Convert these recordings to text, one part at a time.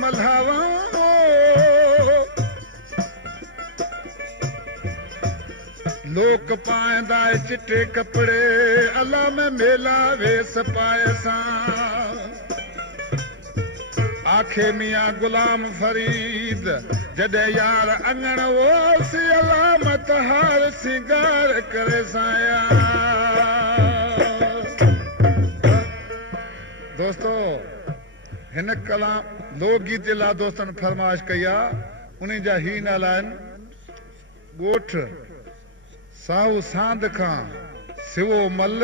मल्हावा लोक पाईंदा चिटे कपड़े अल्लाह में मेला वेस पाए सां आखे मियां गुलाम फरीद जॾहिं यार अंगण वोसी अल्लाह मत हार सिंगार करे साया दोस्तों हिन कलाम लोकगीत जे लाइ दोस्तनि फरमाइश कई आहे उन जा ही नाला आहिनि ॻोठ साहू सांद खां सिवो मल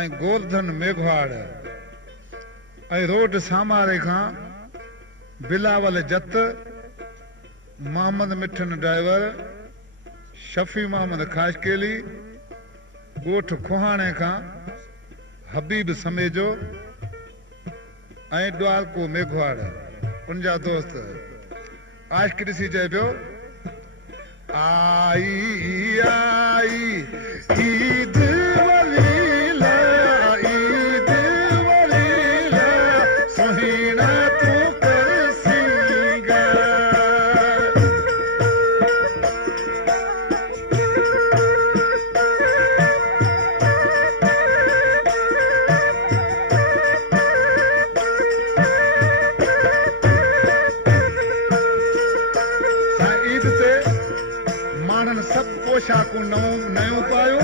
ऐं गोवर्धन मेघवाड़ ऐं रोड सामारे खां बिलावल जत मोहम्मद मिठन ड्राइवर शफी मोहम्मद खाशकेली ॻोठ खुहाणे खां हबीब समेजो ऐं द्वारको मेघवाड़ उन जा दोस्त आशिक ॾिसी चए पियो आई आई ईद वलीला ईद वलीला सुहीना तू कर पोशाकूं नयूं पायो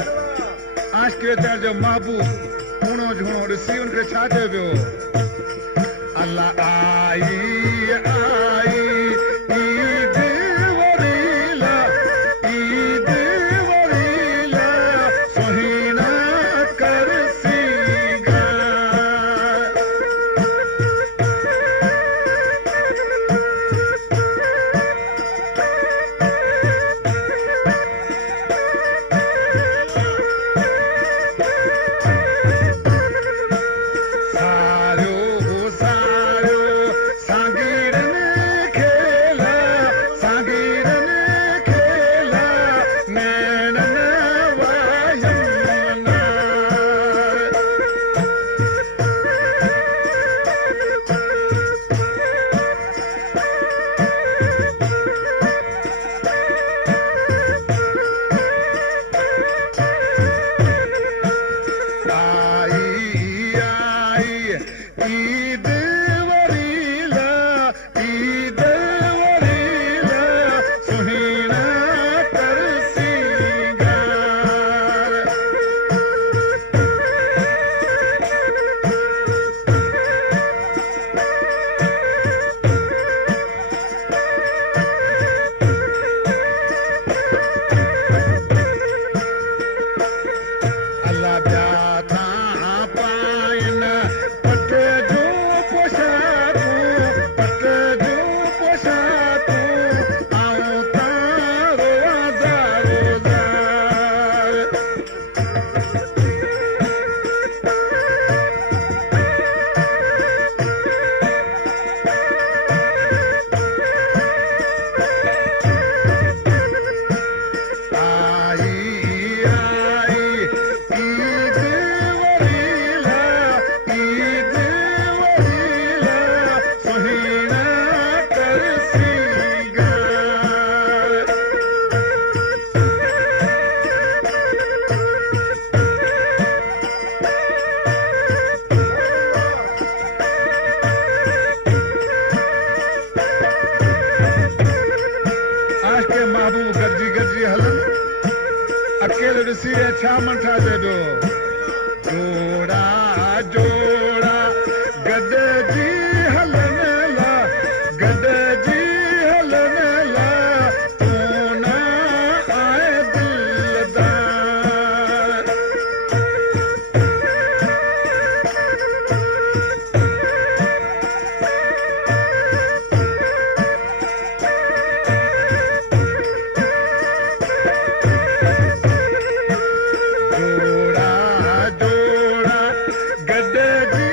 आशिक वेचार जो महबूब कूणो झूणो ॾिसी उनखे छा चयो पियो अल्लाह आई आई ईद वरीला ईद वरीला सुहीना कर छा मठा चइबो जोड़ा जोड़ा गॾिजी हलन ला गॾिजी हलन ला तूं न आए दिलदार जोड़ा जोड़ा गॾिजी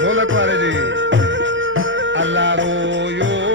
ढोलक वारे जी अल्लाह रोयो